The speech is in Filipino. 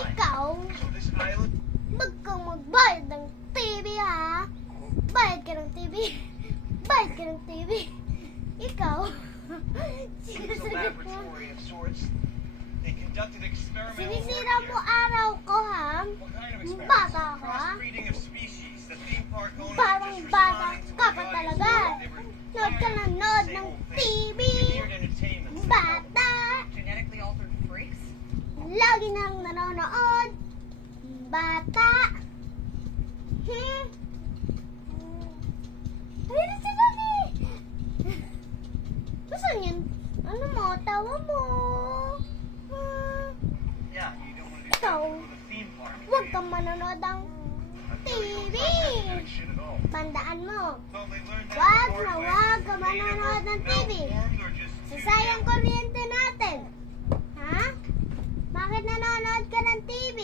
Ikaw, wag kang magbayad ng TV ha. Bayad ka ng TV. Bayad ka ng TV. Ikaw, sinasagot mo. Sinisira mo araw ko ha. Bata ka. Parang bata ka pa talaga. Nood ka na nood ng TV. Bata. Lagi nang nanonood. Bata. Ayun sila ni. Saan yun? Ano mo? Tawa mo. Ikaw, huwag kang manonood ng TV. Tandaan mo. Huwag kang manonood ng TV. Sasayang kuryente natin. Ha? Bakit nanonood ka ng TV?